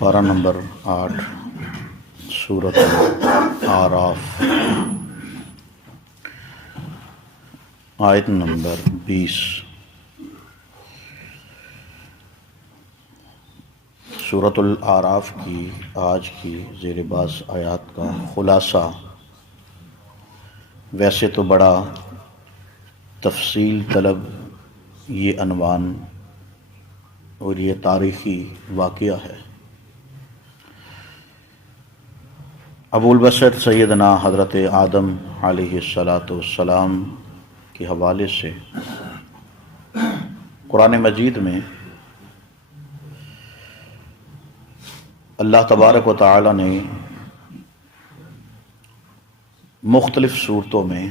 پارہ نمبر 8 سورۃ الاعراف آیت نمبر 20۔ سورۃ الاعراف کی آج کی زیر باز آیات کا خلاصہ، ویسے تو بڑا تفصیل طلب یہ عنوان اور یہ تاریخی واقعہ ہے۔ ابو البشر سیدنا حضرت آدم علیہ السلام کے حوالے سے قرآن مجید میں اللہ تبارک و تعالی نے مختلف صورتوں میں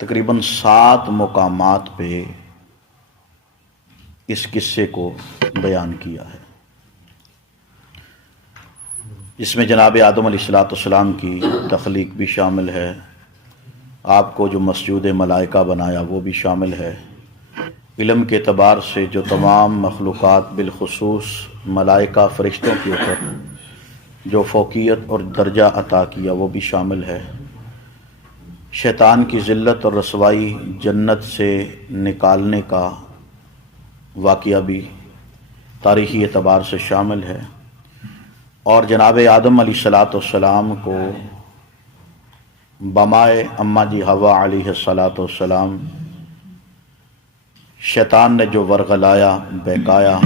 تقریباً 7 مقامات پہ اس قصے کو بیان کیا ہے، جس میں جناب آدم علیہ السلام کی تخلیق بھی شامل ہے، آپ کو جو مسجود ملائکہ بنایا وہ بھی شامل ہے، علم کے اعتبار سے جو تمام مخلوقات بالخصوص ملائکہ فرشتوں کے اوپر جو فوقیت اور درجہ عطا کیا وہ بھی شامل ہے، شیطان کی ذلت اور رسوائی جنت سے نکالنے کا واقعہ بھی تاریخی اعتبار سے شامل ہے، اور جناب آدم علیہ السلام کو بمائے اماں جی حوا علیہ السلام شیطان نے جو ورغلایا بہکایا،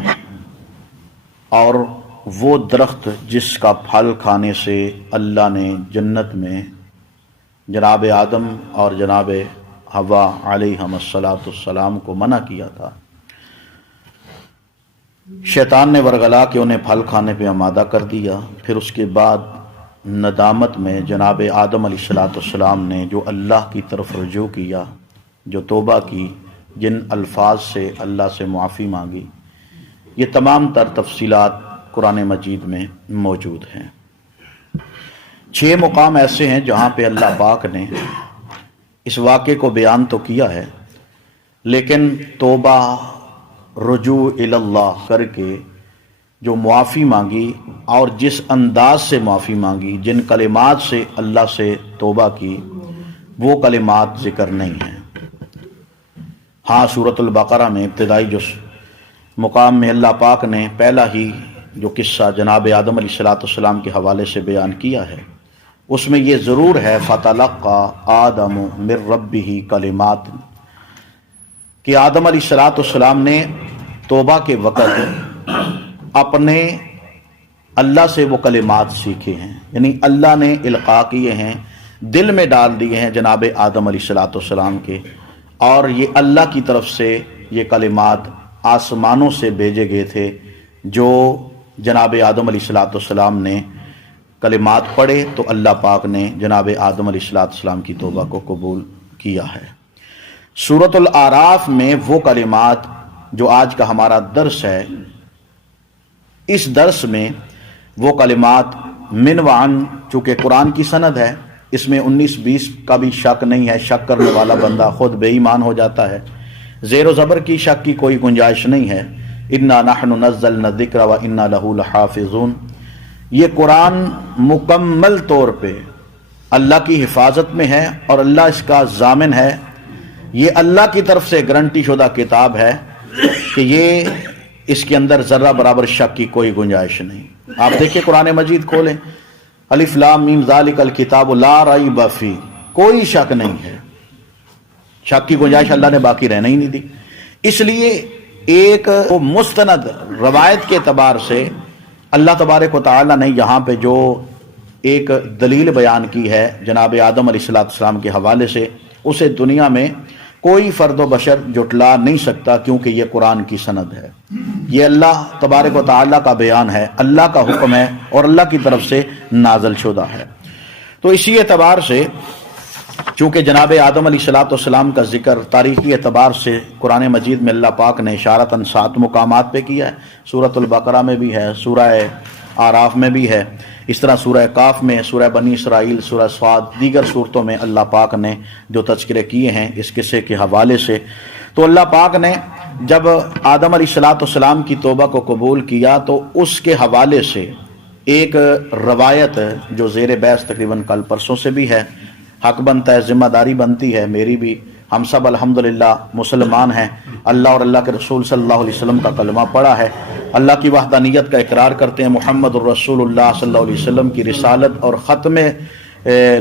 اور وہ درخت جس کا پھل کھانے سے اللہ نے جنت میں جناب آدم اور جناب حوا علیہ السلام کو منع کیا تھا، شیطان نے ورغلا کے انہیں پھل کھانے پہ آمادہ کر دیا۔ پھر اس کے بعد ندامت میں جناب آدم علیہ السلام نے جو اللہ کی طرف رجوع کیا، جو توبہ کی، جن الفاظ سے اللہ سے معافی مانگی، یہ تمام تر تفصیلات قرآن مجید میں موجود ہیں۔ 6 مقام ایسے ہیں جہاں پہ اللہ پاک نے اس واقعے کو بیان تو کیا ہے، لیکن توبہ رجوع اللہ کر کے جو معافی مانگی اور جس انداز سے معافی مانگی، جن کلمات سے اللہ سے توبہ کی، وہ کلمات ذکر نہیں ہیں۔ ہاں، سورۃ البقرہ میں ابتدائی جو مقام میں اللہ پاک نے پہلا ہی جو قصہ جناب آدم علیہ السلام کے حوالے سے بیان کیا ہے، اس میں یہ ضرور ہے فَتَلَقَّى آدَمُ مِن رَبِّهِ کلمات، کہ آدم علیہ السلام نے توبہ کے وقت اپنے اللہ سے وہ کلمات سیکھے ہیں، یعنی اللہ نے القاء کیے ہیں، دل میں ڈال دیے ہیں جناب آدم علیہ السلام کے، اور یہ اللہ کی طرف سے یہ کلمات آسمانوں سے بھیجے گئے تھے، جو جناب آدم علیہ السلام نے کلمات پڑھے تو اللہ پاک نے جناب آدم علیہ السلام کی توبہ کو قبول کیا ہے۔ سورۃ الاعراف میں وہ کلمات جو آج کا ہمارا درس ہے، اس درس میں وہ کلمات من وعن، چونکہ قرآن کی سند ہے، اس میں 19-20 کا بھی شک نہیں ہے، شک کرنے والا بندہ خود بے ایمان ہو جاتا ہے، زیر و زبر کی شک کی کوئی گنجائش نہیں ہے۔ انا نحن نزلنا الذکر وانا لہ لحافظون، یہ قرآن مکمل طور پہ اللہ کی حفاظت میں ہے اور اللہ اس کا ضامن ہے، یہ اللہ کی طرف سے گارنٹی شدہ کتاب ہے کہ یہ اس کے اندر ذرہ برابر شک کی کوئی گنجائش نہیں۔ آپ دیکھیں قرآن مجید کھولیں، الف لام میم ذالک الکتاب لا ریب فیہ، کوئی شک نہیں ہے، شک کی گنجائش اللہ نے باقی رہنا ہی نہیں دی۔ اس لیے ایک مستند روایت کے اعتبار سے اللہ تبارک و تعالی نے یہاں پہ جو ایک دلیل بیان کی ہے جناب آدم علیہ السلام کے حوالے سے، اسے دنیا میں کوئی فرد و بشر جھٹلا نہیں سکتا، کیونکہ یہ قرآن کی سند ہے، یہ اللہ تبارک و تعالیٰ کا بیان ہے، اللہ کا حکم ہے اور اللہ کی طرف سے نازل شدہ ہے۔ تو اسی اعتبار سے چونکہ جناب آدم علیہ السلام کا ذکر تاریخی اعتبار سے قرآن مجید میں اللہ پاک نے اشارتاً 7 مقامات پہ کیا ہے، سورۃ البقرہ میں بھی ہے، سورہ اعراف میں بھی ہے، اس طرح سورہ کاف میں، سورہ بنی اسرائیل، سورہ صاد، دیگر صورتوں میں اللہ پاک نے جو تذکرے کیے ہیں اس قصے کے حوالے سے، تو اللہ پاک نے جب آدم علیہ السلام کی توبہ کو قبول کیا تو اس کے حوالے سے ایک روایت جو زیر بحث تقریباً کل پرسوں سے بھی ہے، حق بنتا ہے، ذمہ داری بنتی ہے میری بھی، ہم سب الحمدللہ مسلمان ہیں، اللہ اور اللہ کے رسول صلی اللہ علیہ وسلم کا کلمہ پڑھا ہے، اللہ کی وحدانیت کا اقرار کرتے ہیں، محمد الرسول اللہ صلی اللہ علیہ وسلم کی رسالت اور ختم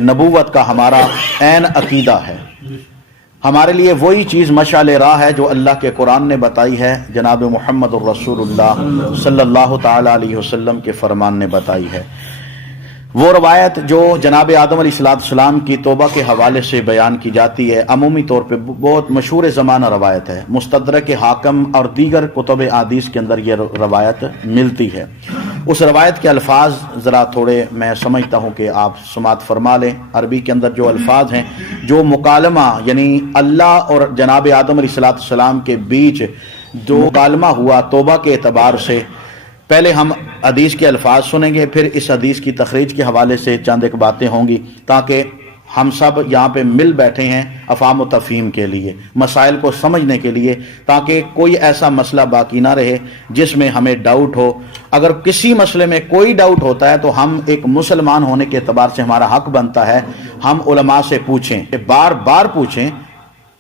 نبوت کا ہمارا عین عقیدہ ہے۔ ہمارے لیے وہی چیز مشعل راہ ہے جو اللہ کے قرآن نے بتائی ہے، جناب محمد الرسول اللہ صلی اللہ تعالی علیہ وسلم کے فرمان نے بتائی ہے۔ وہ روایت جو جناب آدم علیہ السلام کی توبہ کے حوالے سے بیان کی جاتی ہے، عمومی طور پہ بہت مشہور زمانہ روایت ہے، مستدرک حاکم اور دیگر کتب احادیث کے اندر یہ روایت ملتی ہے۔ اس روایت کے الفاظ ذرا تھوڑے میں سمجھتا ہوں کہ آپ سماعت فرما لیں۔ عربی کے اندر جو الفاظ ہیں، جو مکالمہ یعنی اللہ اور جناب آدم علیہ السلام کے بیچ جو مکالمہ ہوا توبہ کے اعتبار سے، پہلے ہم حدیث کے الفاظ سنیں گے، پھر اس حدیث کی تخریج کے حوالے سے چند ایک باتیں ہوں گی، تاکہ ہم سب یہاں پہ مل بیٹھے ہیں افہام و تفہیم کے لیے، مسائل کو سمجھنے کے لیے، تاکہ کوئی ایسا مسئلہ باقی نہ رہے جس میں ہمیں ڈاؤٹ ہو۔ اگر کسی مسئلے میں کوئی ڈاؤٹ ہوتا ہے تو ہم ایک مسلمان ہونے کے اعتبار سے ہمارا حق بنتا ہے ہم علماء سے پوچھیں، بار بار پوچھیں۔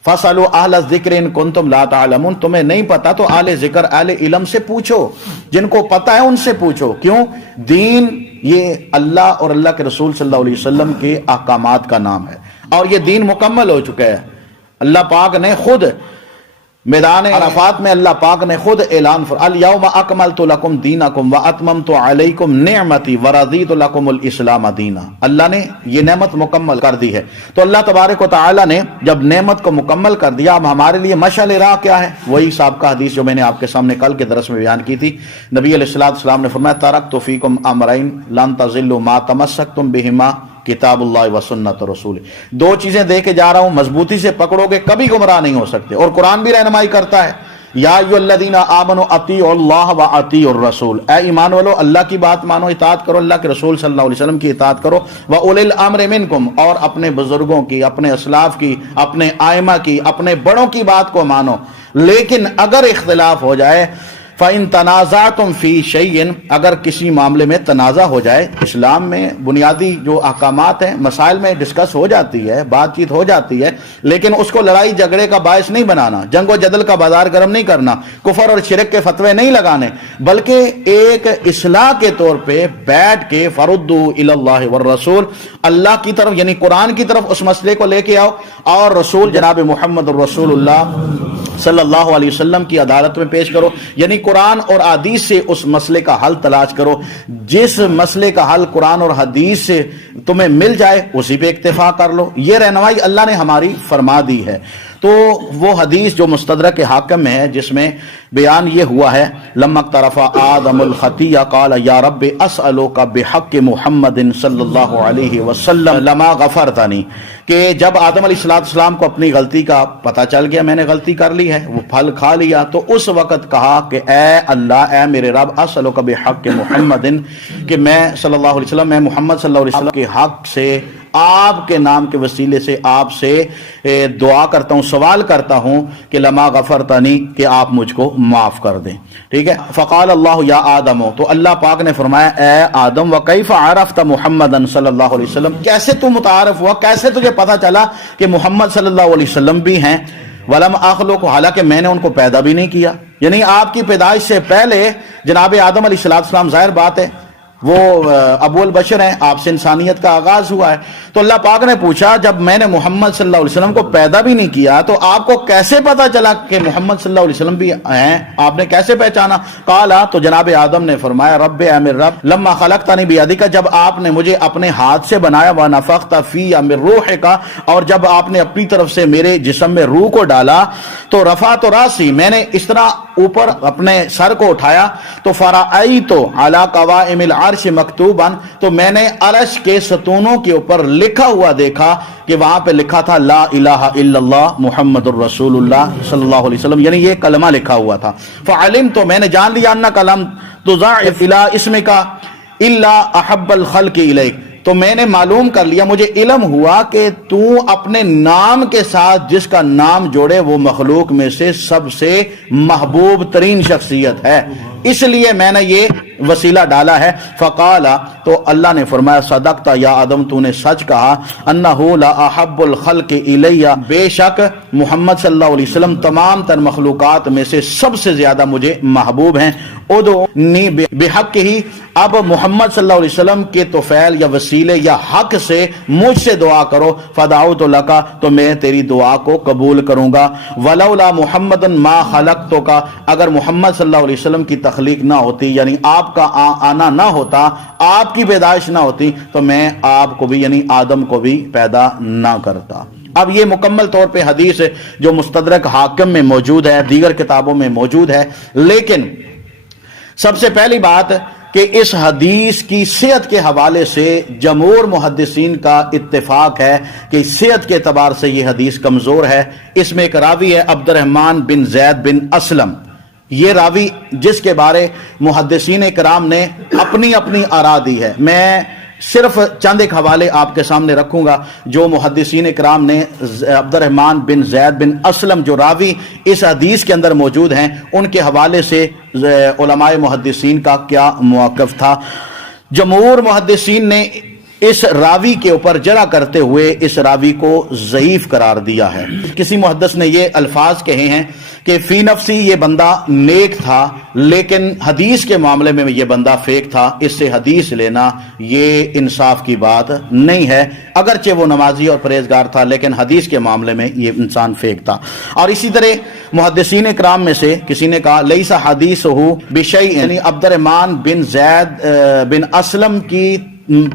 فَاسْأَلُوا أَهْلَ الذِّكْرِ إِن كُنتُمْ لَا تَعْلَمُونَ، تمہیں نہیں پتا تو اہل ذکر اہل علم سے پوچھو، جن کو پتا ہے ان سے پوچھو۔ کیوں؟ دین یہ اللہ اور اللہ کے رسول صلی اللہ علیہ وسلم کے احکامات کا نام ہے، اور یہ دین مکمل ہو چکا ہے۔ اللہ پاک نے خود میدان عرفات میں اللہ پاک نے خود اعلان اليوم اکملت لکم دینکم واتممت علیکم نعمتی ورضیت لکم الاسلام دینا، اللہ نے یہ نعمت مکمل کر دی ہے۔ تو اللہ تبارک و تعالی نے جب نعمت کو مکمل کر دیا، اب ہمارے لیے مشعل راہ کیا ہے؟ وہی سابقہ حدیث جو میں نے آپ کے سامنے کل کے درس میں بیان کی تھی۔ نبی علیہ السلام نے فرمایا ترکت فیکم امرین لن تضلوا ما تمسکتم بہما کتاب اللہ و سنت رسول، دو چیزیں دے کے جا رہا ہوں، مضبوطی سے پکڑو گے کبھی گمراہ نہیں ہو سکتے۔ اور قرآن بھی رہنمائی کرتا ہے، یا ایھا الذین آمنوا اطیعوا اللہ و اطیعوا الرسول، اے ایمان والو اللہ کی بات مانو، اطاعت کرو، اللہ کے رسول صلی اللہ علیہ وسلم کی اطاعت کرو، واولی الامر منکم، اور اپنے بزرگوں کی، اپنے اسلاف کی، اپنے ائمہ کی، اپنے بڑوں کی بات کو مانو۔ لیکن اگر اختلاف ہو جائے، فَإِن تَنَازَعْتُمْ فِي شَيْءٍ، اگر کسی معاملے میں تنازع ہو جائے، اسلام میں بنیادی جو احکامات ہیں، مسائل میں ڈسکس ہو جاتی ہے، بات چیت ہو جاتی ہے، لیکن اس کو لڑائی جھگڑے کا باعث نہیں بنانا، جنگ و جدل کا بازار گرم نہیں کرنا، کفر اور شرک کے فتوے نہیں لگانے، بلکہ ایک اصلاح کے طور پہ بیٹھ کے فَرُدُّوا إِلَى اللَّهِ وَالرَّسُولِ، اللہ کی طرف یعنی قرآن کی طرف اس مسئلے کو لے کے آؤ، اور رسول جناب محمد الرسول اللہ صلی اللہ علیہ وسلم کی عدالت میں پیش کرو، یعنی قرآن اور حدیث سے اس مسئلے کا حل تلاش کرو۔ جس مسئلے کا حل قرآن اور حدیث سے تمہیں مل جائے اسی پہ اکتفا کر لو، یہ رہنمائی اللہ نے ہماری فرما دی ہے۔ تو وہ حدیث جو مستدرک حاکم میں ہے، جس میں بیان یہ ہوا ہے لما اقترف آدم الخطیہ قال یا رب اسألوک بحق محمد صلی اللہ علیہ وسلم لما غفرتنی، کہ جب آدم علیہ السلام کو اپنی غلطی کا پتہ چل گیا، میں نے غلطی کر لی ہے، وہ پھل کھا لیا، تو اس وقت کہا کہ اے اللہ، اے میرے رب، اسألوک بحق محمد، کہ میں صلی اللہ علیہ وسلم، میں محمد صلی اللہ علیہ وسلم کے حق سے، آپ کے نام کے وسیلے سے آپ سے دعا کرتا ہوں، سوال کرتا ہوں کہ لما غفرتنی، کہ آپ مجھ کو معاف کر دیں۔ ٹھیک ہے، فقال اللہ یا آدم، تو اللہ پاک نے فرمایا اے آدم، وکیف عرفت محمدا صلی اللہ علیہ وسلم، کیسے تو متعارف ہوا، کیسے تجھے پتا چلا کہ محمد صلی اللہ علیہ وسلم بھی ہیں، ولم اخلق، حالانکہ میں نے ان کو پیدا بھی نہیں کیا، یعنی آپ کی پیدائش سے پہلے جناب آدم علیہ السلام، ظاہر بات ہے وہ ابو البشر ہیں، آپ سے انسانیت کا آغاز ہوا ہے۔ تو اللہ پاک نے پوچھا جب میں نے محمد صلی اللہ علیہ وسلم کو پیدا بھی نہیں کیا تو آپ کو کیسے پتا چلا کہ محمد صلی اللہ علیہ وسلم بھی ہیں، آپ نے کیسے پہچانا؟ قالا، تو جناب آدم نے فرمایا رب، اے میرے رب، لما خلقتنی بیدک، جب آپ نے مجھے اپنے ہاتھ سے بنایا، ونفخت فی من روحک، اور جب آپ نے اپنی طرف سے میرے جسم میں روح کو ڈالا، تو رفعت راسی، میں نے اس طرح اوپر اپنے سر کو اٹھایا، تو فرأیت علی قوائم العرش مکتوبا، تو میں نے عرش کے ستونوں کے اوپر لکھا ہوا دیکھا کہ وہاں پہ لکھا تھا لا الہ الا اللہ محمد الرسول اللہ صلی اللہ علیہ وسلم، یعنی یہ کلمہ لکھا ہوا تھا۔ فعلم، تو میں نے جان لیا، انک لم تضاعف الی اسمک الا احب الخلق الیک، تو میں نے معلوم کر لیا، مجھے علم ہوا کہ تو اپنے نام کے ساتھ جس کا نام جوڑے وہ مخلوق میں سے سب سے محبوب ترین شخصیت ہے، اس لیے میں نے یہ وسیلہ ڈالا ہے۔ فقالا، تو اللہ نے فرمایا صدقتا یا آدم، تو نے سچ کہا، انہو لا احب الخلق الیہ، بے شک محمد صلی اللہ علیہ وسلم تمام تر مخلوقات میں سے سب سے زیادہ مجھے محبوب ہیں۔ ادعونی بحق ہی، اب محمد صلی اللہ علیہ وسلم کے توفیل یا وسیلے یا حق سے مجھ سے دعا کرو، فدعوت لکا، تو میں تیری دعا کو قبول کروں گا۔ ولولا محمد ما خلقتک، اگر محمد صلی اللہ علیہ وسلم کی تخلیق نہ ہوتی، یعنی آپ کا آنا نہ ہوتا، آپ کی پیدائش نہ ہوتی، تو میں آپ کو بھی یعنی آدم کو بھی پیدا نہ کرتا۔ اب یہ مکمل طور پہ حدیث جو مستدرک حاکم میں موجود ہے، دیگر کتابوں میں موجود ہے، لیکن سب سے پہلی بات کہ اس حدیث کی صحت کے حوالے سے جمہور محدثین کا اتفاق ہے کہ صحت کے اعتبار سے یہ حدیث کمزور ہے۔ اس میں ایک راوی ہے عبد الرحمن بن زید بن اسلم، یہ راوی جس کے بارے محدثین کرام نے اپنی اپنی آراء دی ہے۔ میں صرف چند ایک حوالے آپ کے سامنے رکھوں گا جو محدثین کرام نے عبد الرحمن بن زید بن اسلم جو راوی اس حدیث کے اندر موجود ہیں، ان کے حوالے سے علماء محدثین کا کیا موقف تھا۔ جمہور محدثین نے اس راوی کے اوپر جرح کرتے ہوئے اس راوی کو ضعیف قرار دیا ہے۔ کسی محدث نے یہ الفاظ کہے ہیں کہ فی نفسی یہ بندہ نیک تھا، لیکن حدیث کے معاملے میں یہ بندہ فیک تھا، اس سے حدیث لینا یہ انصاف کی بات نہیں ہے، اگرچہ وہ نمازی اور پرہیزگار تھا لیکن حدیث کے معاملے میں یہ انسان فیک تھا۔ اور اسی طرح محدثین کرام میں سے کسی نے کہا لیس حدیثہ بشیء، یعنی عبد الرحمن بن زید بن اسلم کی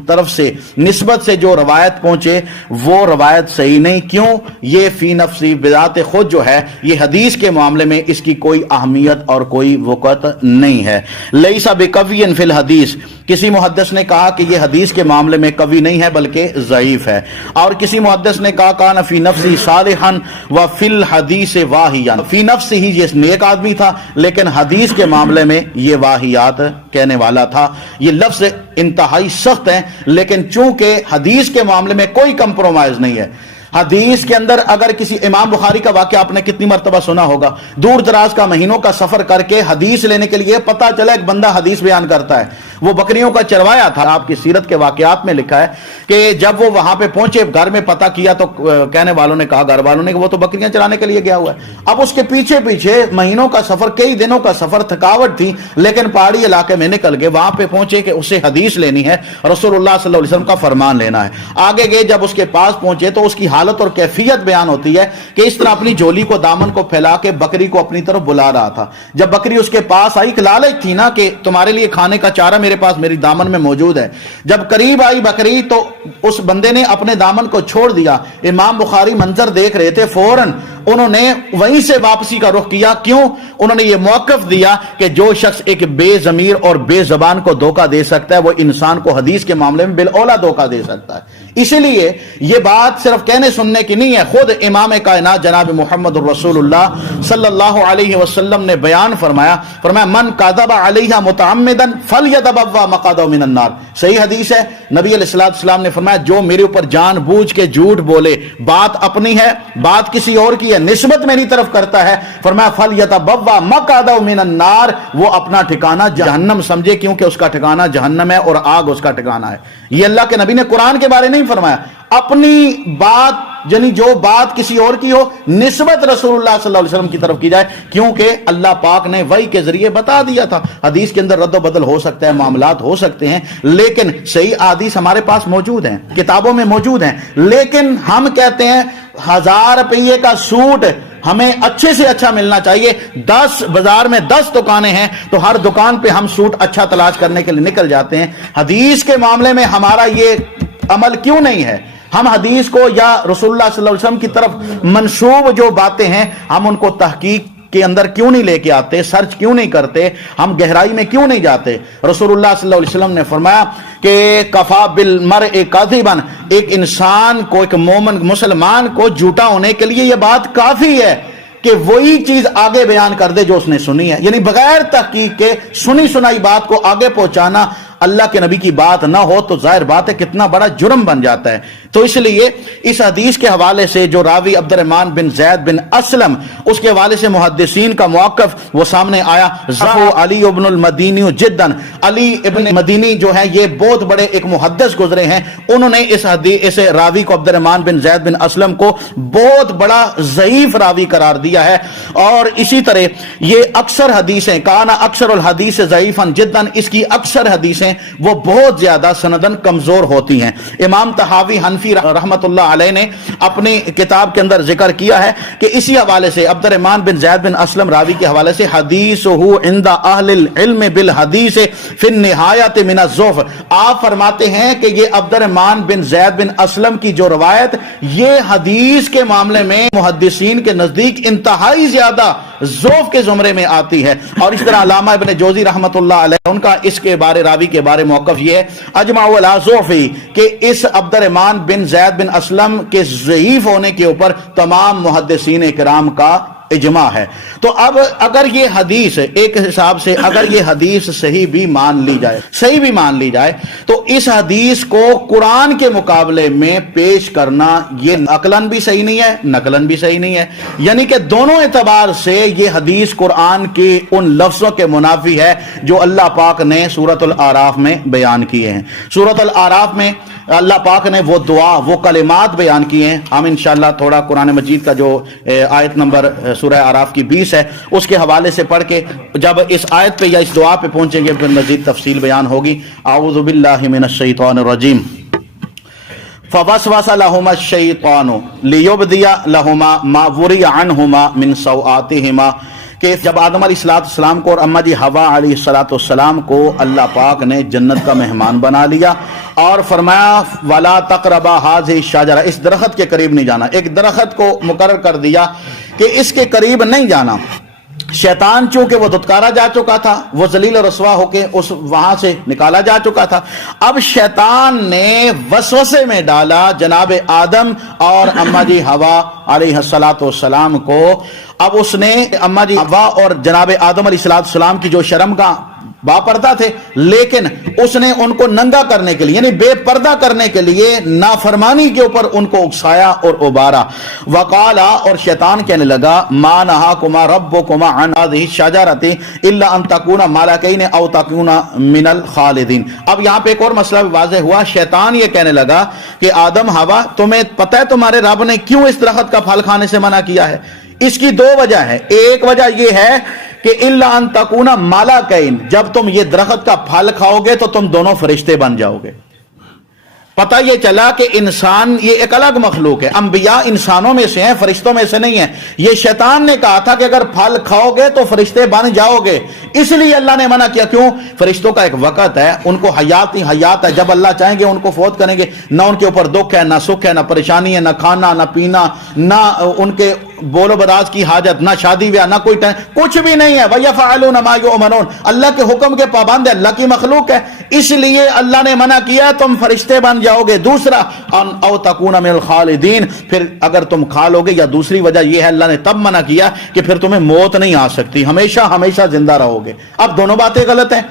طرف سے نسبت سے جو روایت پہنچے وہ روایت صحیح نہیں۔ کیوں؟ یہ فی نفسی بذات خود جو ہے یہ حدیث کے معاملے میں اس کی کوئی اہمیت اور کوئی وقت نہیں ہے۔ لیس بقوی فی الحدیث، کسی محدث نے کہا کہ یہ حدیث کے معاملے میں قوی نہیں ہے بلکہ ضعیف ہے، اور کسی محدث نے کہا کان فی نفسی صالحا و فی الحدیث واہیا، فی نفس ہی یہ نیک آدمی تھا لیکن حدیث کے معاملے میں یہ واہیات کہنے والا تھا۔ یہ لفظ انتہائی سخت ہیں، لیکن چونکہ حدیث کے معاملے میں کوئی کمپرومائز نہیں ہے۔ حدیث کے اندر اگر کسی امام بخاری کا واقعہ آپ نے کتنی مرتبہ سنا ہوگا، دور دراز کا مہینوں کا سفر کر کے حدیث لینے کے لیے پتہ چلا ایک بندہ حدیث بیان کرتا ہے، وہ بکریوں کا چروایا تھا۔ آپ کی سیرت کے واقعات میں لکھا ہے کہ جب وہ وہاں پہ پہنچے گھر میں پتہ کیا تو کہنے والوں نے کہا، گھر والوں نے کہ وہ تو بکریاں چرانے کے لیے گیا ہوا ہے۔ اب اس کے پیچھے پیچھے مہینوں کا سفر، کئی دنوں کا سفر، تھکاوٹ تھی، لیکن پہاڑی علاقے میں نکل گئے، وہاں پہ پہنچے کہ اسے حدیث لینی ہے، رسول اللہ صلی اللہ علیہ وسلم کا فرمان لینا ہے۔ آگے گئے، جب اس کے پاس پہنچے تو اس کی حالت اور کیفیت بیان ہوتی ہے کہ اس طرح اپنی جھولی کو، دامن کو پھیلا کے بکری کو اپنی طرف بلا رہا تھا۔ جب بکری اس کے پاس آئی، لالچ تھی نا کہ تمہارے لیے کھانے کا چارہ میرے پاس میری دامن میں موجود ہے، جب قریب آئی بکری تو اس بندے نے اپنے دامن کو چھوڑ دیا۔ امام بخاری منظر دیکھ رہے تھے، فوراً انہوں نے وہیں سے واپسی کا رخ کیا۔ کیوں؟ انہوں نے یہ موقف دیا کہ جو شخص ایک بے ضمیر اور بے زبان کو دھوکہ دے سکتا ہے وہ انسان کو حدیث کے معاملے میں بالاولیٰ دھوکہ دے سکتا ہے۔ اسی لیے یہ بات صرف کہنے سننے کی نہیں ہے، خود امام کائنات جناب محمد الرسول اللہ صلی اللہ علیہ وسلم نے بیان فرمایا من کذب علیہ متعمدا فلیتبوأ مقعدہ من النار۔ صحیح حدیث ہے، نبی علیہ السلام نے فرمایا جو میرے اوپر جان بوجھ کے جھوٹ بولے، بات اپنی ہے بات کسی اور کی ہے، نسبت میری طرف کرتا ہے، فرمایا فلیتبوأ مقعدہ من النار، وہ اپنا ٹھکانہ جہنم سمجھے، کیونکہ اس کا ٹھکانہ جہنم ہے اور آگ اس کا ٹھکانہ ہے۔ یہ اللہ کے نبی نے قرآن کے بارے نہیں فرمایا، اپنی بات یعنی جو بات کسی اور کی ہو نسبت رسول اللہ صلی اللہ علیہ وسلم کی طرف کی جائے، کیونکہ اللہ پاک نے وحی کے ذریعے بتا دیا تھا۔ حدیث کے اندر رد و بدل ہو سکتا ہے، معاملات ہو سکتے ہیں، لیکن صحیح حدیث ہمارے پاس موجود ہیں، کتابوں میں موجود ہیں، لیکن ہم کہتے ہیں 1000 روپے کا سوٹ ہمیں اچھے سے اچھا ملنا چاہیے، 10 بازار میں 10 دکانیں ہیں تو ہر دکان پہ ہم سوٹ اچھا تلاش کرنے کے لیے نکل جاتے ہیں۔ حدیث کے معاملے میں ہمارا یہ عمل کیوں نہیں ہے؟ ہم حدیث کو یا رسول اللہ صلی اللہ علیہ وسلم کی طرف منسوب جو باتیں ہیں ہم ان کو تحقیق کے اندر کیوں نہیں لے کے آتے، سرچ کیوں نہیں کرتے، ہم گہرائی میں کیوں نہیں جاتے؟ رسول اللہ صلی اللہ علیہ وسلم نے فرمایا کہ کفا بالمرء کاذبا، ایک انسان کو، ایک مومن مسلمان کو جھوٹا ہونے کے لیے یہ بات کافی ہے کہ وہی چیز آگے بیان کر دے جو اس نے سنی ہے، یعنی بغیر تحقیق کے سنی سنائی بات کو آگے پہنچانا اللہ کے نبی کی بات نہ ہو تو ظاہر بات ہے کتنا بڑا جرم بن جاتا ہے. تو اس لیے اس حدیث کے حوالے سے جو راوی عبد الرحمن بن زید بن اسلم، اس کے حوالے سے محدثین کا موقف وہ سامنے آیا. ذو علی ابن المدینی جدن، علی ابن مدینی جو ہے یہ بہت بڑے ایک محدث گزرے ہیں، انہوں نے اس راوی کو عبد الرحمن بن زید بن اسلم کو بہت بڑا ضعیف راوی قرار دیا ہے. اور اسی طرح یہ اکثر حدیثیں کانا اکثر الحدیث ضعیفا جدن، اس کی اکثر حدیثیں وہ بہت زیادہ سندن کمزور ہوتی ہیں. امام طحاوی حنفی رحمت اللہ علیہ نے اپنی کتاب کے اندر ذکر کیا ہے کہ اسی حوالے سے عبد الرحمن بن زید بن اسلم راوی کے حوالے سے حدیثہ عند اہل العلم بالحدیث فی النہایۃ من الضعف، آپ فرماتے ہیں کہ یہ عبد الرحمن بن زید بن اسلم کی جو روایت یہ حدیث کے معاملے میں محدثین کے نزدیک انتہائی زیادہ ضعف کے زمرے میں آتی ہے. اور اس طرح علامہ ابن جوزی رحمت اللہ علیہ ان کا اس کے بارے راوی کے بارے موقف یہ ہے اجمع علی ضعفی، کہ اس عبد الرحمن بن زید بن اسلم کے ضعیف ہونے کے اوپر تمام محدثین کرام کا اجماع ہے. تو اب اگر یہ حدیث ایک حساب سے اگر یہ حدیث صحیح بھی مان لی جائے تو اس حدیث کو قرآن کے مقابلے میں پیش کرنا یہ عقلاً بھی صحیح نہیں ہے، نقلاً بھی صحیح نہیں ہے. یعنی کہ دونوں اعتبار سے یہ حدیث قرآن کے ان لفظوں کے منافی ہے جو اللہ پاک نے سورۃ الاعراف میں بیان کیے ہیں. سورۃ الاعراف میں اللہ پاک نے وہ دعا وہ کلمات بیان کیے ہیں. ہم انشاءاللہ تھوڑا قرآن مجید کا جو آیت نمبر سورہ اعراف کی 20 ہے اس کے حوالے سے پڑھ کے جب اس آیت پہ یا اس دعا پہ پہنچیں گے پھر مزید تفصیل بیان ہوگی. اعوذ باللہ من الشیطان الرجیم. فوسوس لهما الشیطان لیبدی لهما ما وري عنهما من سوآتهما، کہ جب آدم علیہ السلام کو اور اماں جی حوا علیہ السلام کو اللہ پاک نے جنت کا مہمان بنا لیا اور فرمایا وَلَا تَقْرَبَا هَٰذِهِ الشَّجَرَةَ، اس درخت کے قریب نہیں جانا. ایک درخت کو مقرر کر دیا کہ اس کے قریب نہیں جانا. شیطان چونکہ وہ دھتکارا جا چکا تھا، وہ ذلیل و رسوا ہو کے وہاں سے نکالا جا چکا تھا. اب شیطان نے وسوسے میں ڈالا جناب آدم اور اماں جی حوا علیہ السلام کو. اب اس نے اماں جی حوا اور جناب آدم علیہ السلام کی جو شرمگاہ باپردہ تھے، لیکن اس نے ان کو ننگا کرنے کے لیے یعنی بے پردہ کرنے کے لیے نافرمانی کے اوپر ان کو اکسایا اور ابارا. وقالا، اور شیطان کہنے لگا ما نہاکما ربکما عن هذه الشجرة الا ان تکونا ملکین او تکونا من الخالدین. اب یہاں پہ ایک اور مسئلہ بھی واضح ہوا. شیطان یہ کہنے لگا کہ آدم حوا تمہیں پتہ ہے تمہارے رب نے کیوں اس درخت کا پھل کھانے سے منع کیا ہے؟ اس کی دو وجہ ہے. ایک وجہ یہ ہے کہ الا ان تکونا ملکین، جب تم یہ درخت کا پھل کھاؤ گے تو تم دونوں فرشتے بن جاؤ گے. پتہ یہ چلا کہ انسان یہ ایک الگ مخلوق ہے، انبیاء انسانوں میں سے ہیں، فرشتوں میں سے نہیں ہیں. یہ شیطان نے کہا تھا کہ اگر پھل کھاؤ گے تو فرشتے بن جاؤ گے، اس لیے اللہ نے منع کیا. کیوں؟ فرشتوں کا ایک وقت ہے، ان کو حیات ہی حیات ہے، جب اللہ چاہیں گے ان کو فوت کریں گے. نہ ان کے اوپر دکھ ہے، نہ سکھ ہے، نہ پریشانی ہے، نہ کھانا نہ پینا، نہ ان کے بولو براز کی حاجت، نہ شادی بیاہ، نہ کوئی کچھ بھی نہیں ہے. وَيَفْعَلُونَ مَا يُؤْمَرُونَ، اللہ کے حکم کے پابند ہے، اللہ کی مخلوق ہے، اس لیے اللہ نے منع کیا تم فرشتے بن جاؤ گے. دوسرا او تکون من الخالدین، پھر اگر تم کھا لو گے، یا دوسری وجہ یہ ہے اللہ نے تب منع کیا کہ پھر تمہیں موت نہیں آ سکتی، ہمیشہ ہمیشہ زندہ رہو گے. اب دونوں باتیں غلط ہیں.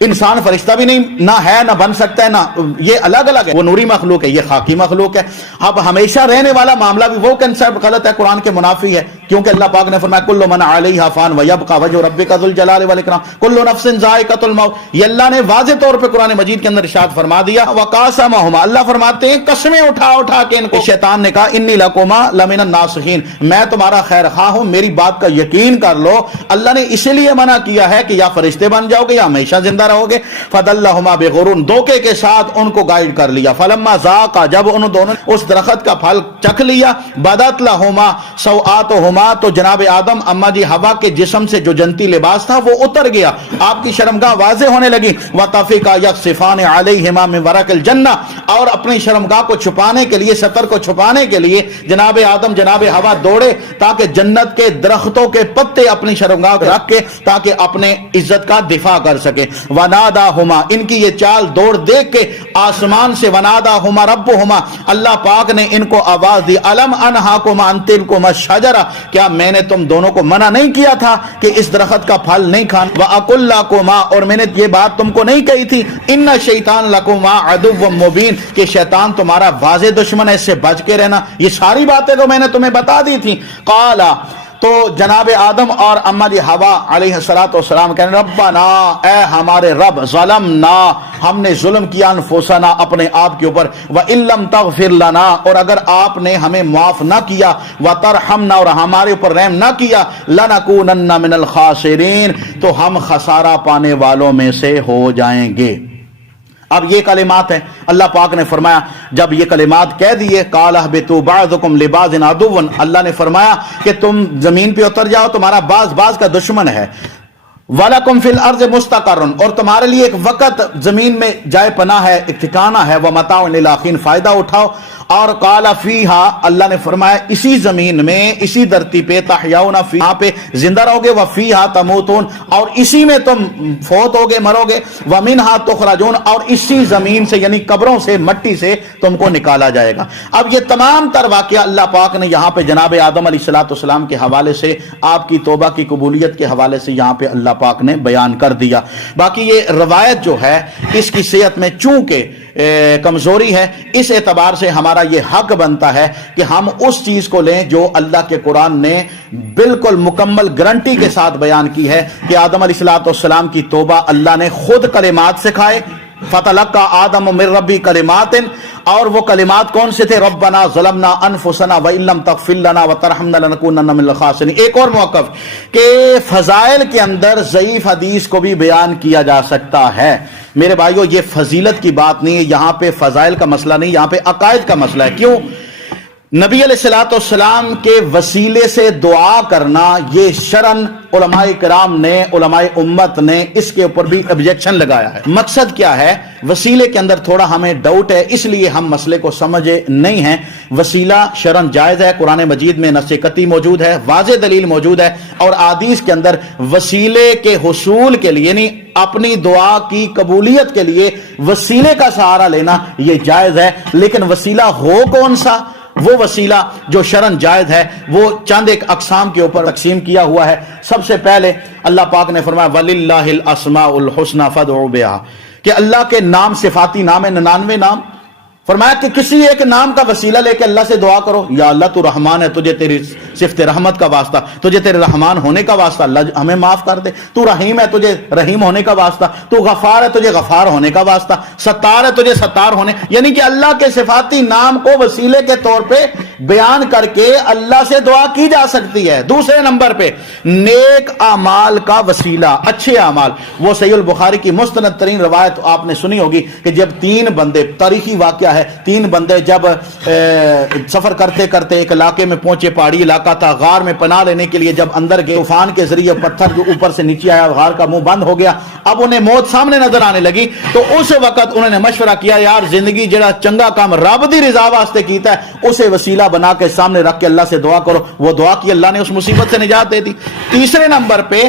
انسان فرشتہ بھی نہیں، نہ ہے نہ بن سکتا ہے، نہ یہ الگ الگ ہے. وہ نوری مخلوق ہے، یہ خاکی مخلوق ہے. اب ہمیشہ رہنے والا معاملہ بھی وہ کنسپٹ غلط ہے، قرآن کے منافی ہے. کیونکہ اللہ پاک نے فرمایا کل من علیہا فان ویبقى وجہ ربک ذو الجلال والاکرام کل نفس ذائقۃ الموت. یہ اللہ نے واضح طور پہ قرآن مجید کے اندر ارشاد فرما دیا. وقاسمہما، اللہ فرماتے ہیں قسمیں اٹھا اٹھا کے ان کو. شیطان نے کہا انی لکما لمن الناصحین، میں تمہارا خیر خواہ ہوں، میری بات کا یقین کر لو. اللہ نے اسی لیے منع کیا ہے کہ یا فرشتے بن جاؤ گے یا ہمیشہ زندہ رہو گے. فدلہما بغرور، دھوکے کے ساتھ ان کو گائیڈ کر لیا. فلما ذاقا، جب انہوں دونوں اس درخت کا پھل چکھ لیا، بدت لہما سوآتہما، تو جناب آدم اماں جی حوا کے جسم سے جو جنتی لباس تھا وہ اتر گیا، آپ کی شرمگاہ واضح ہونے لگی. وطفقا یخصفان علیہما من ورق الجنہ، اور اپنی شرمگاہ کو چھپانے کے لیے، ستر کو چھپانے کے لیے جناب آدم جناب حوا دوڑے تاکہ جنت کے درختوں کے پتے اپنی شرمگاہ رکھ کے تاکہ اپنے عزت کا دفاع کر سکے. وناداہما، ان کی یہ چال دوڑ دیکھ کے آسمان سے وناداہما ربہما، اللہ پاک نے ان کو آواز دی. الم انہاکما ان تلکما الشجرہ، کیا میں نے تم دونوں کو منع نہیں کیا تھا کہ اس درخت کا پھل نہیں کھانا؟ وَأَقُلْ لَكُمَا، اور میں نے یہ بات تم کو نہیں کہی تھی، إِنَّ الشَّيْطَانَ لَكُمَا عَدُوٌّ مُبِينٌ، کہ شیطان تمہارا واضح دشمن ہے، اس سے بچ کے رہنا۔ یہ ساری باتیں تو میں نے تمہیں بتا دی تھی۔ قَالَ، تو جناب آدم اور اما جی حوا علیہ السلام کہنے ربنا، اے ہمارے رب، ظلمنا، ہم نے ظلم کیا، انفسنا، اپنے آپ کے اوپر، وَإِن لَّمْ تَغْفِرْ لَنَا، اور اگر آپ نے ہمیں معاف نہ کیا، وَتَرْحَمْنَا، اور ہمارے اوپر رحم نہ کیا، لَنَكُونَنَّ مِنَ الْخَاسِرِينَ، تو ہم خسارہ پانے والوں میں سے ہو جائیں گے۔ اب یہ کلمات ہیں، اللہ پاک نے فرمایا جب یہ کلمات کہہ دیے، قَالَ اهْبِطُوا بَعْضُكُمْ لِبَعْضٍ عَدُوٌّ، اللہ نے فرمایا کہ تم زمین پہ اتر جاؤ، تمہارا بعض کا دشمن ہے، وَلَكُمْ فِي الْأَرْضِ مُسْتَقَرٌّ، اور تمہارے لیے ایک وقت زمین میں جائے پناہ ہے، ایک ٹھکانہ ہے، وَمَتَاعٌ إِلَىٰ حِینٍ، فائدہ اٹھاؤ۔ اور قَالَ فِيهَا، اللہ نے فرمایا اسی زمین میں، اسی دھرتی پہ، تَحْیَوْنَ، یہاں پہ زندہ رہو گے، وَفِيهَا تَمُوتُونَ، اور اسی میں تم فوت ہوگے، مرو گے، وَمِنْهَا تُخْرَجُونَ، اور اسی زمین سے یعنی قبروں سے، مٹی سے تم کو نکالا جائے گا۔ اب یہ تمام تر واقعہ اللہ پاک نے یہاں پہ جناب آدم علیہ السلام کے حوالے سے، آپ کی توبہ کی قبولیت کے حوالے سے یہاں پہ اللہ پاک نے بیان کر دیا۔ باقی یہ روایت جو ہے اس کی صحت میں چونکہ کمزوری ہے، اس اعتبار سے ہمارا یہ حق بنتا ہے کہ ہم اس چیز کو لیں جو اللہ کے قرآن نے بالکل مکمل گارنٹی کے ساتھ بیان کی ہے کہ آدم علیہ السلام کی توبہ اللہ نے خود کلمات سکھائے، فَتَلَقَّىٰ آدَمُ مِن رَّبِّهِ كَلِمَاتٍ، اور وہ کلمات کون سے تھے؟ رَبَّنَا ظَلَمْنَا أَنفُسَنَا وَإِن لَّمْ تَغْفِرْ لَنَا وَتَرْحَمْنَا لَنَكُونَنَّ مِنَ الْخَاسِرِينَ۔ ایک اور موقف کہ فضائل کے اندر ضعیف حدیث کو بھی بیان کیا جا سکتا ہے۔ میرے بھائیو، یہ فضیلت کی بات نہیں ہے، یہاں پہ فضائل کا مسئلہ نہیں، یہاں پہ عقائد کا مسئلہ ہے۔ کیوں؟ نبی علیہ السلام کے وسیلے سے دعا کرنا، یہ شرعاً علماء کرام نے، علماء امت نے اس کے اوپر بھی objection لگایا ہے۔ مقصد کیا ہے؟ وسیلے کے اندر تھوڑا ہمیں ڈاؤٹ ہے، اس لیے ہم مسئلے کو سمجھے نہیں ہیں۔ وسیلہ شرعاً جائز ہے، قرآن مجید میں نص قطعی موجود ہے، واضح دلیل موجود ہے، اور احادیث کے اندر وسیلے کے حصول کے لیے، یعنی اپنی دعا کی قبولیت کے لیے وسیلے کا سہارا لینا یہ جائز ہے۔ لیکن وسیلہ ہو کون سا؟ وہ وسیلہ جو شرعاً جائز ہے وہ چند ایک اقسام کے اوپر تقسیم کیا ہوا ہے۔ سب سے پہلے اللہ پاک نے فرمایا وَلِلَّهِ الْأَسْمَاءُ الْحُسْنَى فَادْعُوا بِهَا، کہ اللہ کے نام صفاتی نام ہے 99 نام، فرمایا کہ کسی ایک نام کا وسیلہ لے کے اللہ سے دعا کرو، یا اللہ تو رحمان ہے، تجھے تیری صفت رحمت کا واسطہ، تجھے تیرے رحمان ہونے کا واسطہ، اللہ ہمیں معاف کر دے، تو رحیم ہے، تجھے رحیم ہونے کا واسطہ، تو غفار ہے، تجھے غفار ہونے کا واسطہ، ستار ہے، تجھے ستار ہونے، یعنی کہ اللہ کے صفاتی نام کو وسیلے کے طور پہ بیان کر کے اللہ سے دعا کی جا سکتی ہے۔ دوسرے نمبر پہ نیک اعمال کا وسیلہ، اچھے اعمال، وہ صحیح البخاری کی مستند ترین روایت آپ نے سنی ہوگی کہ جب 3 بندے، تاریخی واقعہ ہے، 3 بندے جب سفر کرتے کرتے ایک علاقے میں پہنچے، پہاڑی علاقہ تھا، غار میں پناہ لینے کے لیے جب اندر گئے، طوفان کے ذریعے پتھر جو اوپر سے نیچے آیا، غار کا منہ بند ہو گیا، اب انہیں موت سامنے نظر آنے لگی، تو اس وقت انہوں نے مشورہ کیا، یار زندگی جڑا چنگا کام رب دی رضا واسطے کیتا ہے اسے وسیلہ بنا کے سامنے رکھ کے اللہ سے دعا کرو۔ وہ دعا کی، اللہ نے اس مصیبت سے نجات دے دی۔ تیسرے نمبر پہ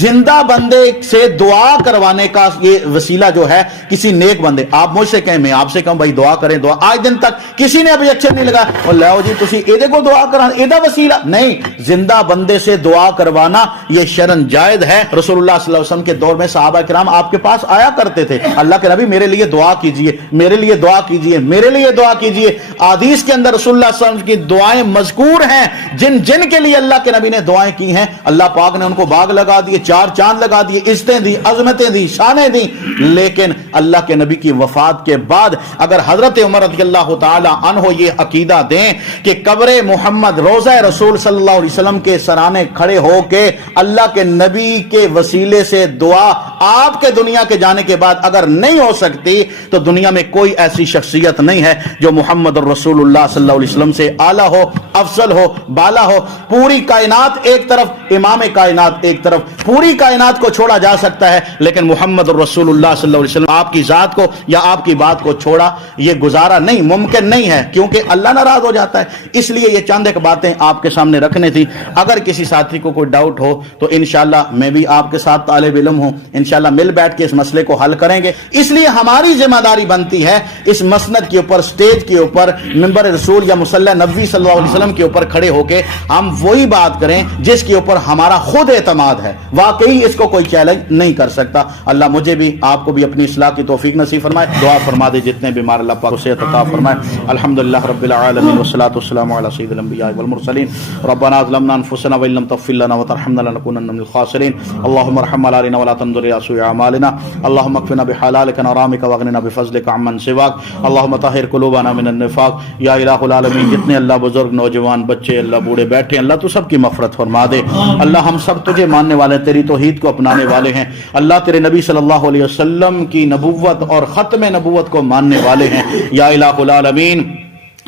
زندہ بندے سے دعا کروانے کا یہ وسیلہ جو ہے، کسی نیک بندے، آپ مجھ سے کہیں، میں آپ سے کہوں بھائی دعا کریں، دعا، آج دن تک کسی نے ابھی اچھے نہیں لگا اور لاؤ جی تسی ایدے کو دعا کران، ایدہ وسیلہ نہیں، زندہ بندے سے دعا کروانا یہ شرعاً جائز ہے۔ رسول اللہ صلی اللہ علیہ وسلم کے دور میں صحابہ کرام آپ کے پاس آیا کرتے تھے، اللہ کے نبی میرے لیے دعا کیجئے، میرے لیے دعا کیجئے، میرے لیے دعا کیجئے۔ حدیث کے اندر رسول اللہ صلی اللہ علیہ وسلم کی دعائیں مذکور ہیں، جن جن کے لیے اللہ کے نبی نے دعائیں کی ہیں، اللہ پاک نے ان کو باغ لگا دیے، 4 چاند لگا دیے، عزتیں دی، عظمتیں دی، شانیں دی۔ لیکن اللہ کے نبی کی وفات کے بعد اگر حضرت عمر رضی اللہ تعالی عنہ یہ عقیدہ دیں کہ قبر محمد، روضہ رسول صلی اللہ علیہ وسلم کے سرانے کھڑے ہو کے اللہ کے نبی کے وسیلے سے دعا آپ کے دنیا کے جانے کے بعد اگر نہیں ہو سکتی، تو دنیا میں کوئی ایسی شخصیت نہیں ہے جو محمد الرسول اللہ صلی اللہ علیہ وسلم سے اعلیٰ ہو، افضل ہو، بالا ہو۔ پوری کائنات ایک طرف، امام کائنات ایک طرف، پوری کائنات کو چھوڑا جا سکتا ہے، لیکن محمد الرسول اللہ صلی اللہ علیہ وسلم آپ کی ذات کو یا آپ کی بات کو چھوڑا یہ گزارا نہیں، ممکن نہیں ہے، کیونکہ اللہ ناراض ہو جاتا ہے۔ اس لیے یہ چند ایک باتیں آپ کے سامنے رکھنے تھی۔ اگر کسی ساتھی کو کوئی ڈاؤٹ ہو تو انشاءاللہ میں بھی آپ کے ساتھ طالب علم ہوں، انشاءاللہ مل بیٹھ کے اس مسئلے کو حل کریں گے۔ اس لیے ہماری ذمہ داری بنتی ہے اس مسند کے اوپر، سٹیج کے اوپر، منبر رسول یا مصلی نبوی صلی اللہ علیہ وسلم کے اوپر کھڑے ہو کے ہم وہی بات کریں جس کے اوپر ہمارا خود اعتماد ہے، واقعی اس کو کوئی چیلنج نہیں کر سکتا۔ اللہ مجھے بھی آپ کو بھی اپنی اصلاح کی توفیق نصیب فرمائے، دعا فرما دے جتنے بیمار اللہ پاک صحت عطا فرمائے۔ الحمدللہ رب العالمین والصلاۃ والسلام علی سید الانبیاء والمرسلین۔ ربنا ظلمنا انفسنا وان لم تغفر لنا وترحمنا لنكونن من الخاسرین۔ اللهم ارحم علينا ولا تنظر الى سوء اعمالنا، اللهم اكفنا بحلالك عن حرامك واغننا بفضلك عمن سواك، اللهم طهر قلوبنا من النفاق۔ یا الہ العالمین جتنے اللہ بزرگ نوجوان بچے اللہ بوڑھے بیٹھے اللہ تو سب کی مغفرت فرما دے۔ اللہ ہم سب تجھے ماننے والے، تیری توحید کو اپنانے والے ہیں، اللہ تیرے نبی صلی اللہ علیہ وسلم کی نبوت اور ختم نبوت کو ماننے والے ہیں۔ یا الہ العالمین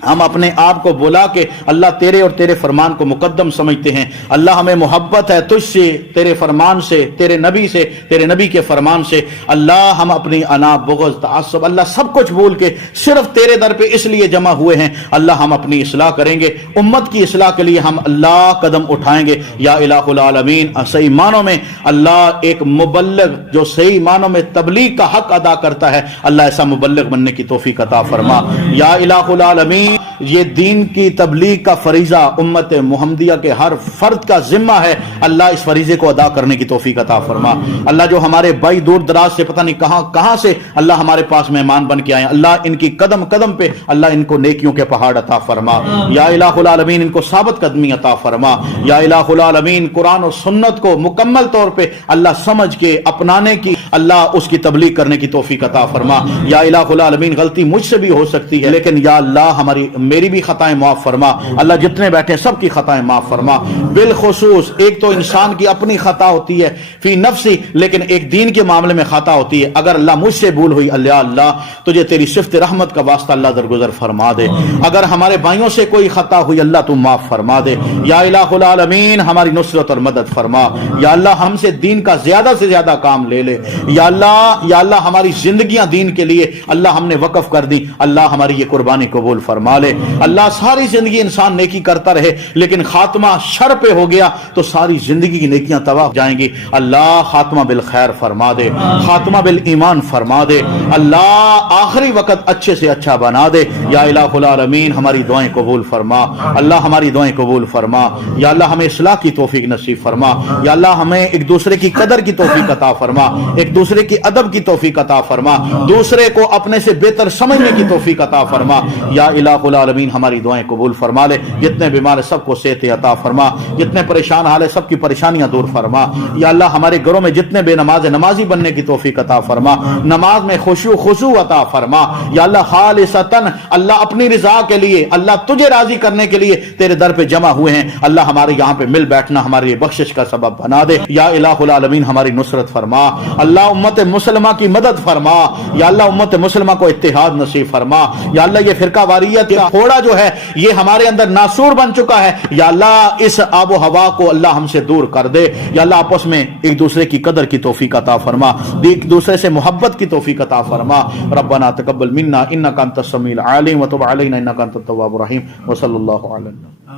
ہم اپنے آپ کو بلا کے اللہ تیرے اور تیرے فرمان کو مقدم سمجھتے ہیں، اللہ ہمیں محبت ہے تجھ سے، تیرے فرمان سے، تیرے نبی سے، تیرے نبی کے فرمان سے۔ اللہ ہم اپنی انا بغض تعصب اللہ سب کچھ بھول کے صرف تیرے در پہ اس لیے جمع ہوئے ہیں، اللہ ہم اپنی اصلاح کریں گے، امت کی اصلاح کے لیے ہم اللہ قدم اٹھائیں گے۔ یا الہ العالمین صحیح معنوں میں اللہ ایک مبلغ جو صحیح معنوں میں تبلیغ کا حق ادا کرتا ہے، اللہ ایسا مبلغ بننے کی توفیق عطا فرما۔ یا الہ العالمین یہ دین کی تبلیغ کا فریضہ امت محمدیہ کے ہر فرد کا ذمہ ہے، اللہ اس فریضے کو ادا کرنے کی توفیق عطا فرما۔ اللہ جو ہمارے بھائی دور دراز سے پتہ نہیں کہاں سے اللہ ہمارے پاس مہمان بن کے آئے ہیں، اللہ ان کی قدم قدم پہ اللہ ان کو نیکیوں کے پہاڑ عطا فرما۔ یا الہ العالمین ان کو ثابت قدمی عطا فرما۔ یا الہ العالمین قرآن اور سنت کو مکمل طور پہ اللہ سمجھ کے اپنانے کی اللہ اس کی تبلیغ کرنے کی توفیق عطا فرما۔ یا الہ العالمین غلطی مجھ سے بھی ہو سکتی ہے، لیکن یا اللہ میری بھی خطائیں معاف فرما، اللہ جتنے بیٹھے سب کی خطائیں معاف فرما۔ بالخصوص ایک تو انسان کی اپنی خطا ہوتی ہے فی نفسی، لیکن ایک دین کے معاملے میں خطا ہوتی ہے۔ اگر اللہ مجھ سے بھول ہوئی، اللہ تجھے تیری صفت رحمت کا واسطہ اللہ درگزر فرما دے۔ اگر ہمارے بھائیوں سے کوئی خطا ہوئی اللہ تو معاف فرما دے۔ یا الہ العالمین ہماری نصرت اور مدد فرما۔ یا اللہ ہم سے دین کا زیادہ سے زیادہ کام لے لے۔ یا اللہ ہماری زندگیاں دین کے لیے اللہ ہم نے وقف کر دی، اللہ ہماری یہ قربانی قبول فرما لے۔ اللہ ساری زندگی انسان نیکی کرتا رہے لیکن خاتمہ شر پہ ہو گیا تو ساری زندگی کی نیکیاں تباہ ہو جائیں گی، اللہ خاتمہ بالخیر فرما دے، خاتمہ بالایمان فرما دے، اللہ آخری وقت اچھے سے اچھا بنا دے۔ یا الہ العالمین ہماری دعائیں قبول فرما، اللہ ہماری دعائیں قبول فرما۔ یا اللہ ہمیں اصلاح کی توفیق نصیب فرما۔ یا اللہ ہمیں ایک دوسرے کی قدر کی توفیق عطا فرما، ایک دوسرے کی ادب کی توفیق عطا فرما، دوسرے کو اپنے سے بہتر سمجھنے کی توفیق عطا فرما۔ یا الہ العالمین ہماری دعائیں قبول فرما لے، جتنے بیمار ہیں سب کو صحت عطا فرما، جتنے پریشان حال ہے سب کی پریشانیاں دور فرما۔ یا اللہ ہمارے گھروں میں جتنے بے نماز ہیں نمازی بننے کی توفیق عطا فرما، نماز میں خشوع خضوع عطا فرما۔ یا اللہ خالصتاً اللہ اپنی رضا کے لیے، اللہ تجھے راضی کرنے کے لیے تیرے در پہ جمع ہوئے ہیں، اللہ ہمارے یہاں پہ مل بیٹھنا ہماری بخشش کا سبب بنا دے۔ یا الہ العالمین ہماری نصرت فرما، اللہ امت مسلمہ کی مدد فرما۔ یا اللہ امت مسلمہ کو اتحاد نصیب فرما۔ یا اللہ یہ فرقہ واریت کا تھوڑا جو ہے یہ ہمارے اندر ناسور بن چکا ہے، یا اللہ اس آب و ہوا کو اللہ ہم سے دور کر دے۔ یا اللہ آپس میں ایک دوسرے کی قدر کی توفیق عطا فرما، ایک دوسرے سے محبت کی توفیق عطا فرما۔ ربنا تقبل منا انک انت السمیع العلیم وتب علینا انک انت التواب الرحیم وصلی اللہ علیہ وسلم۔